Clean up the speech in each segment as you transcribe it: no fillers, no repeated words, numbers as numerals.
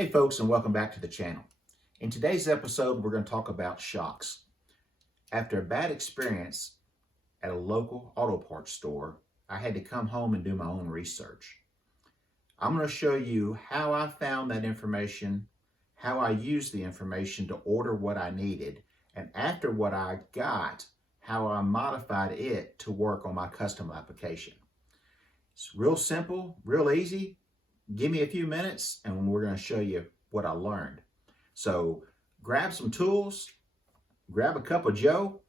Hey folks, and welcome back to the channel. In today's episode, we're going to talk about shocks. After a bad experience at a local auto parts store, I had to come home and do my own research. I'm going to show you how I found that information, how I used the information to order what I needed, and after what I got, how I modified it to work on my custom application. It's real simple, real easy. Give me a few minutes and we're going to show you what I learned. So grab some tools, grab a cup of joe,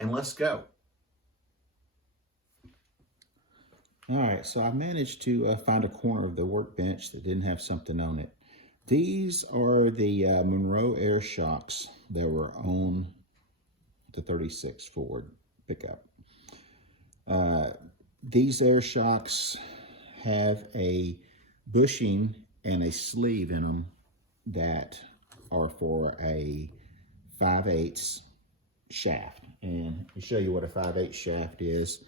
and let's go. All right, so I managed to find a corner of the workbench that didn't have something on it. These are the Monroe air shocks that were on the 36 Ford pickup. These air shocks have a bushing and a sleeve in them that are for a 5/8 shaft. And to show you what a 5/8 shaft is,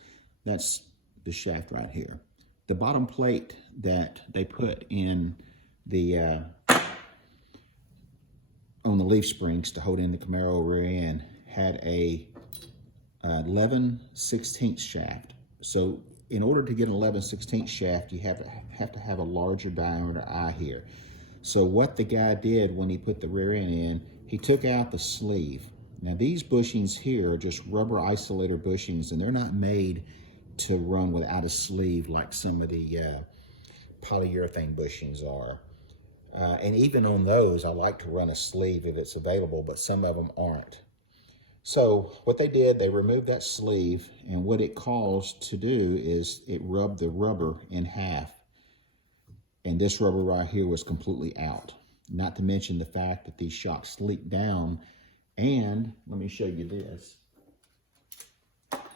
that's the shaft right here. The bottom plate that they put in the on the leaf springs to hold in the Camaro rear end had a 11/16 shaft. So in order to get an 11/16 shaft, you have to have a larger diameter eye here. So what the guy did when he put the rear end in, he took out the sleeve. Now these bushings here are just rubber isolator bushings, and they're not made to run without a sleeve like some of the polyurethane bushings are. And even on those, I like to run a sleeve if it's available, but some of them aren't. So what they did, they removed that sleeve, and what it caused to do is it rubbed the rubber in half. And this rubber right here was completely out. Not to mention the fact that these shocks leak down. And let me show you this.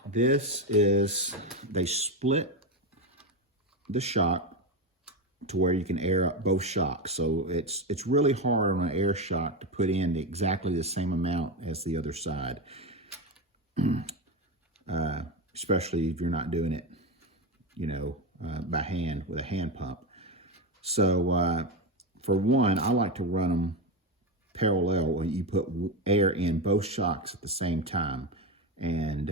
This is, they split the shock to where you can air up both shocks. So it's really hard on an air shock to put in exactly the same amount as the other side, especially if you're not doing it, by hand with a hand pump. So for one, I like to run them parallel when you put air in both shocks at the same time, and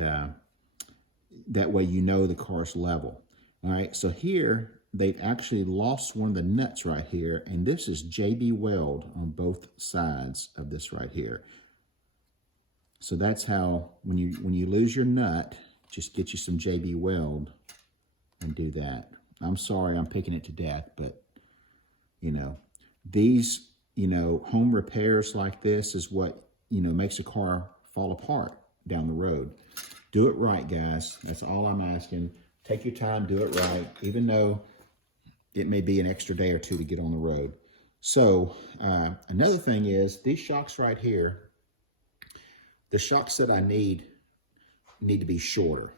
that way the car's level. All right, so here they've actually lost one of the nuts right here, and this is JB Weld on both sides of this right here. So that's how, when you lose your nut, just get you some JB Weld and do that. I'm sorry I'm picking it to death, but these home repairs like this is what makes a car fall apart down the road. Do it right, guys. That's all I'm asking. Take your time, do it right, even though it may be an extra day or two to get on the road. So another thing is these shocks right here, the shocks that I need to be shorter.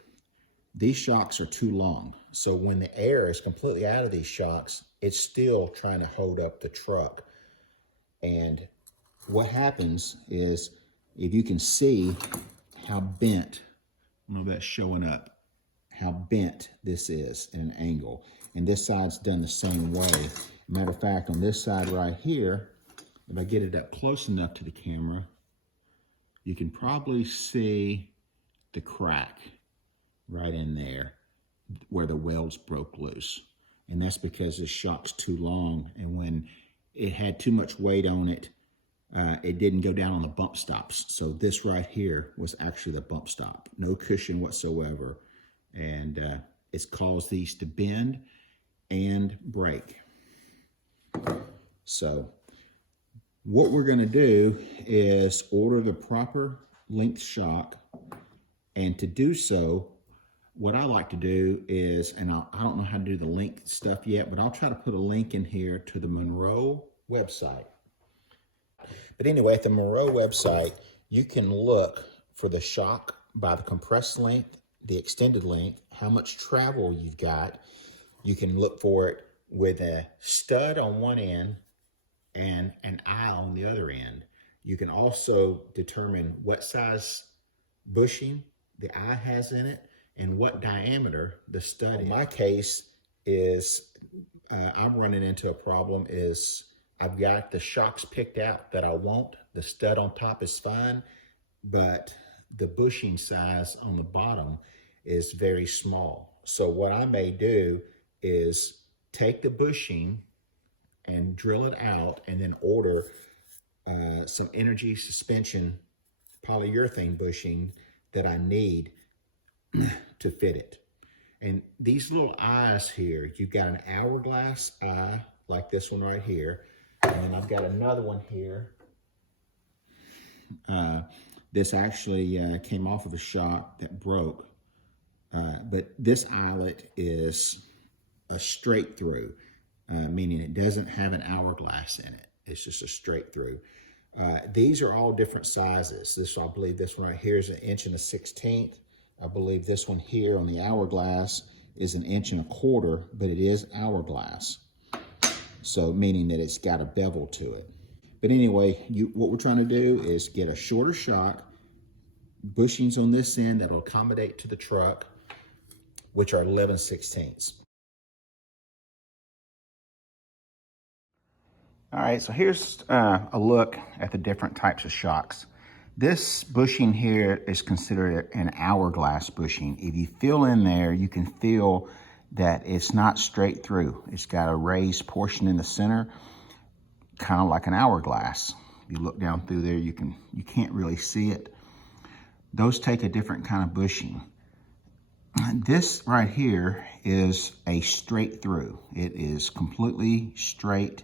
These shocks are too long. So when the air is completely out of these shocks, it's still trying to hold up the truck. And what happens is, if you can see how bent, I don't know if that's showing up, how bent this is in an angle. And this side's done the same way. Matter of fact, on this side right here, if I get it up close enough to the camera, you can probably see the crack right in there where the welds broke loose. And that's because this shock's too long, and when it had too much weight on it, it didn't go down on the bump stops. So this right here was actually the bump stop. No cushion whatsoever. And it's caused these to bend and break. So what we're going to do is order the proper length shock. And to do so, what I like to do is, and I don't know how to do the link stuff yet, but I'll try to put a link in here to the Monroe website. But anyway, at the Monroe website, you can look for the shock by the compressed length, the extended length, how much travel you've got. You can look for it with a stud on one end and an eye on the other end. You can also determine what size bushing the eye has in it and what diameter the stud is. In my case is, I'm running into a problem is I've got the shocks picked out that I want. The stud on top is fine, but the bushing size on the bottom is very small. So what I may do is take the bushing and drill it out and then order some energy suspension polyurethane bushing that I need to fit it. And these little eyes here, you've got an hourglass eye like this one right here. And then I've got another one here. This actually came off of a shock that broke. But this eyelet is a straight through, meaning it doesn't have an hourglass in it. It's just a straight through. These are all different sizes. I believe this one right here is 1 1/16. I believe this one here on the hourglass is 1 1/4, but it is hourglass. So meaning that it's got a bevel to it. But anyway, what we're trying to do is get a shorter shock, bushings on this end that'll accommodate to the truck, which are 11/16. All right, so here's a look at the different types of shocks. This bushing here is considered an hourglass bushing. If you feel in there, you can feel that it's not straight through. It's got a raised portion in the center, kind of like an hourglass. If you look down through there, you can't really see it. Those take a different kind of bushing. This right here is a straight through. It is completely straight.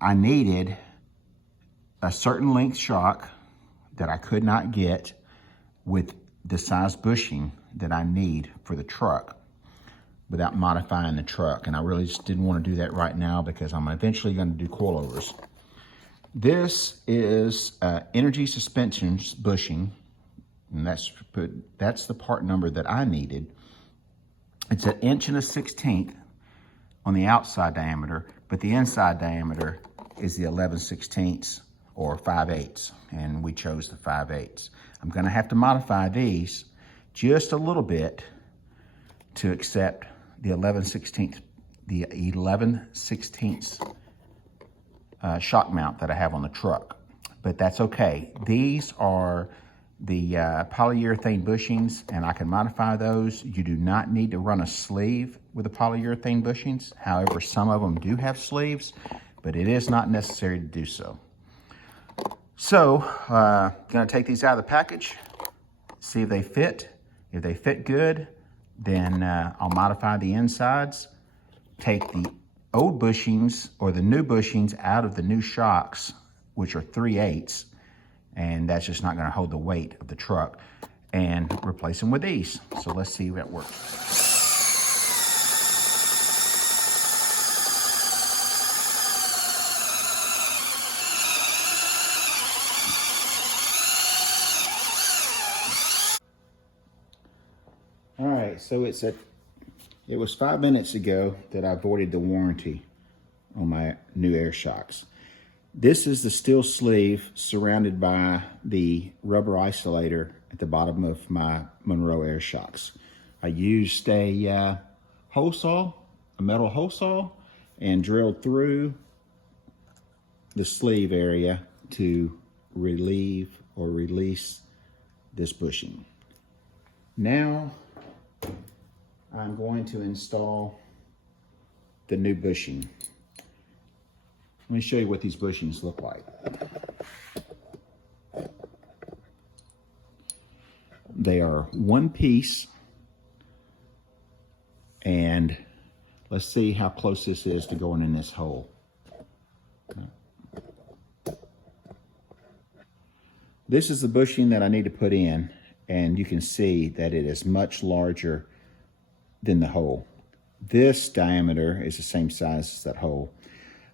I needed a certain length shock that I could not get with the size bushing that I need for the truck without modifying the truck. And I really just didn't want to do that right now because I'm eventually going to do coilovers. This is energy suspension bushing, and that's the part number that I needed. It's 1 1/16 on the outside diameter, but the inside diameter is the 11/16 or 5/8, and we chose the 5/8. I'm going to have to modify these just a little bit to accept the 11/16 shock mount that I have on the truck, but that's okay. These are the polyurethane bushings, and I can modify those. You do not need to run a sleeve with the polyurethane bushings. However, some of them do have sleeves, but it is not necessary to do so. So, gonna take these out of the package, see if they fit. If they fit good, then I'll modify the insides, take the old bushings or the new bushings out of the new shocks, which are 3/8, and that's just not gonna hold the weight of the truck, and replace them with these. So let's see if that works. All right, so it was 5 minutes ago that I voided the warranty on my new air shocks. This is the steel sleeve surrounded by the rubber isolator at the bottom of my Monroe air shocks. I used a hole saw, a metal hole saw, and drilled through the sleeve area to relieve or release this bushing. Now I'm going to install the new bushing. Let me show you what these bushings look like. They are one piece, and let's see how close this is to going in this hole. This is the bushing that I need to put in, and you can see that it is much larger than the hole. This diameter is the same size as that hole.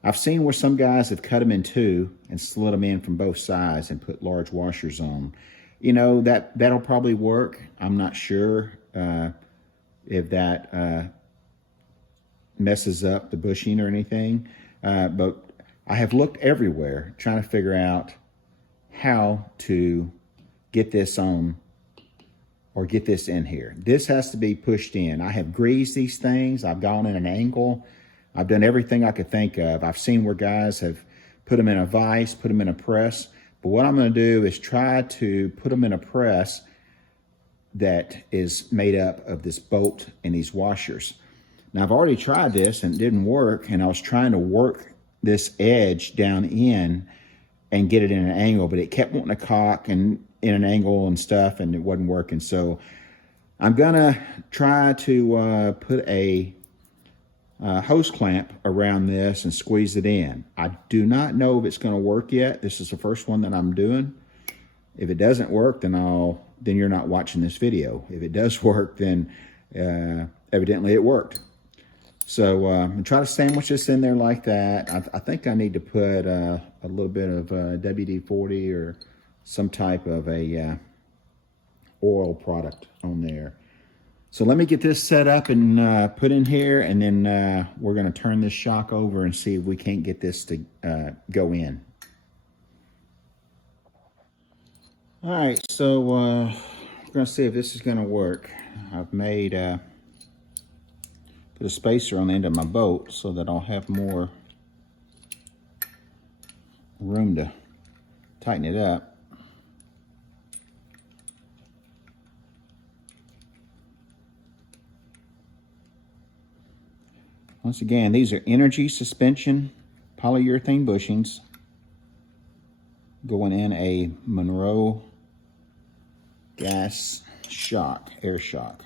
I've seen where some guys have cut them in two and slid them in from both sides and put large washers on. You know, that'll probably work. I'm not sure if that messes up the bushing or anything, but I have looked everywhere trying to figure out how to get this on or get this in here. This has to be pushed in. I have greased these things. I've gone in an angle. I've done everything I could think of. I've seen where guys have put them in a vise, put them in a press. But what I'm going to do is try to put them in a press that is made up of this bolt and these washers. Now, I've already tried this and it didn't work, and I was trying to work this edge down in and get it in an angle, but it kept wanting to cock and in an angle and stuff, and it wasn't working. So I'm gonna try to put a hose clamp around this and squeeze it in. I do not know if it's gonna work yet. This is the first one that I'm doing. If it doesn't work, then you're not watching this video. If it does work, then evidently it worked. So I'm gonna try to sandwich this in there like that. I think I need to put a little bit of WD-40 or some type of a oil product on there. So let me get this set up and put in here, and then we're gonna turn this shock over and see if we can't get this to go in. All right, so we're gonna see if this is gonna work. I've made put a spacer on the end of my bolt so that I'll have more room to tighten it up. Once again, these are energy suspension polyurethane bushings going in a Monroe gas shock, air shock.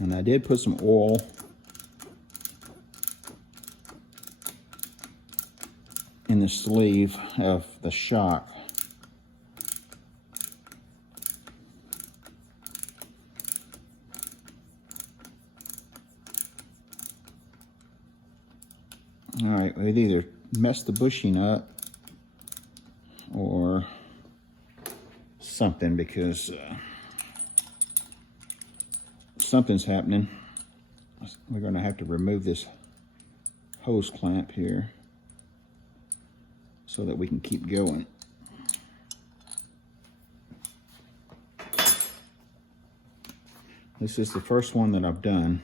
And I did put some oil in the sleeve of the shock. All right, we'd either mess the bushing up or something, because something's happening. We're going to have to remove this hose clamp here so that we can keep going. This is the first one that I've done.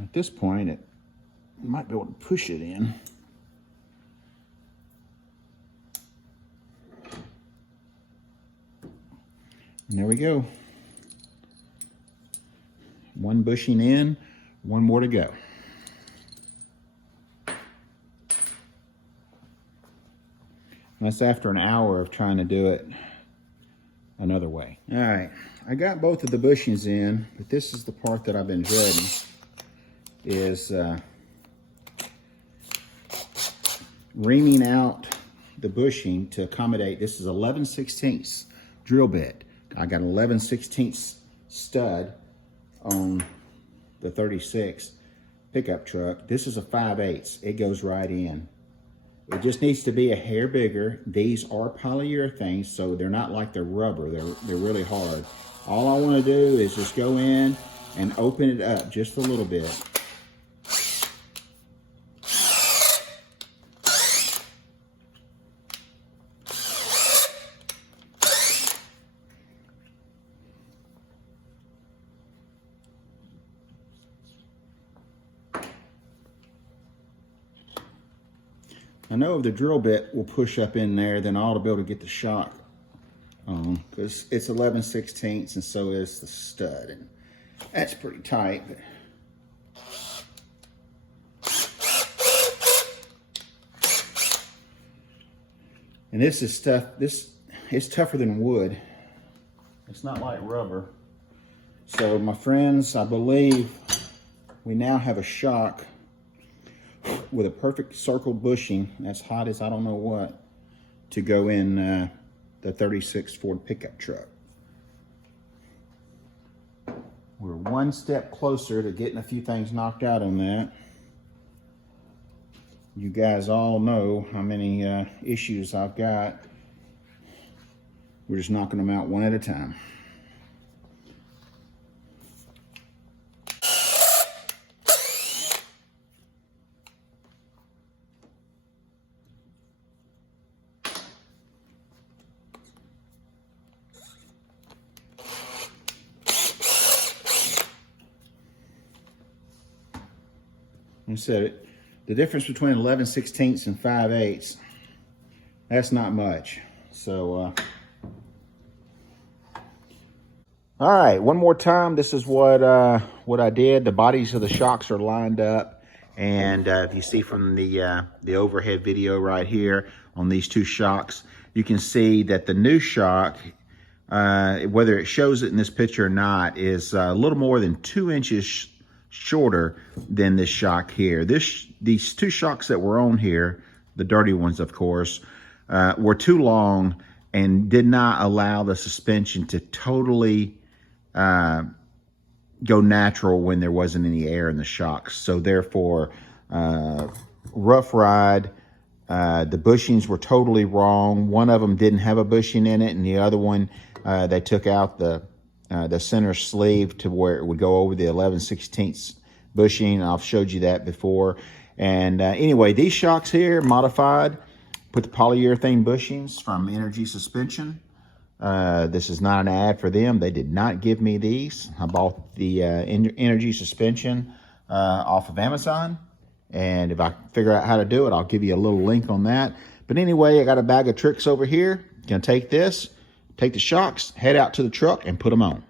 At this point, it might be able to push it in. And there we go. One bushing in, one more to go. And that's after an hour of trying to do it another way. All right, I got both of the bushings in, but this is the part that I've been dreading, is reaming out the bushing to accommodate. This is 11/16 drill bit. I got 11/16 stud on the 36 pickup truck. This is a 5/8. It goes right in. It just needs to be a hair bigger. These are polyurethane, so they're not like they're rubber. They're really hard. All I want to do is just go in and open it up just a little bit. I know if the drill bit will push up in there, then I ought to be able to get the shock on, because it's 11/16 and so is the stud, and that's pretty tight. But and this is tough. This is tougher than wood. It's not like rubber. So my friends, I believe we now have a shock with a perfect circle bushing, as hot as I don't know what, to go in the 36 Ford pickup truck. We're one step closer to getting a few things knocked out on that. You guys all know how many issues I've got We're just knocking them out one at a time. I said it, the difference between 11/16 and 5/8, that's not much. So, all right, one more time. This is what I did. The bodies of the shocks are lined up, and if you see from the overhead video right here on these two shocks, you can see that the new shock, whether it shows it in this picture or not, is a little more than 2 inches shorter than this shock here. These two shocks that were on here, the dirty ones of course, were too long and did not allow the suspension to totally go natural when there wasn't any air in the shocks. So therefore, rough ride, the bushings were totally wrong. One of them didn't have a bushing in it, and the other one, they took out the center sleeve to where it would go over the 11/16 bushing. I've showed you that before. And anyway, these shocks here, modified, put the polyurethane bushings from Energy Suspension. This is not an ad for them. They did not give me these. I bought the Energy Suspension off of Amazon. And if I figure out how to do it, I'll give you a little link on that. But anyway, I got a bag of tricks over here. Gonna take this, take the shocks, head out to the truck and put them on.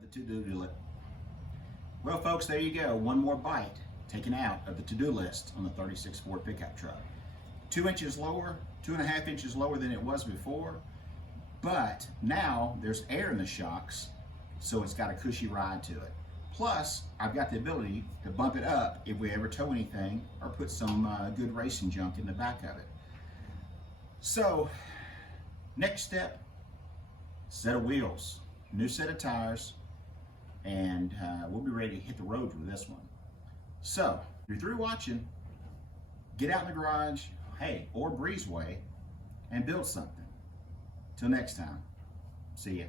The to-do list. Well, folks, there you go. One more bite taken out of the to-do list on the 36 Ford pickup truck. 2 inches lower, 2.5 inches lower than it was before, but now there's air in the shocks, so it's got a cushy ride to it. Plus, I've got the ability to bump it up if we ever tow anything or put some good racing junk in the back of it. So, next step, set of wheels, new set of tires, and we'll be ready to hit the road with this one. So, if you're through watching, get out in the garage, hey, or breezeway, and build something. Till next time, see ya.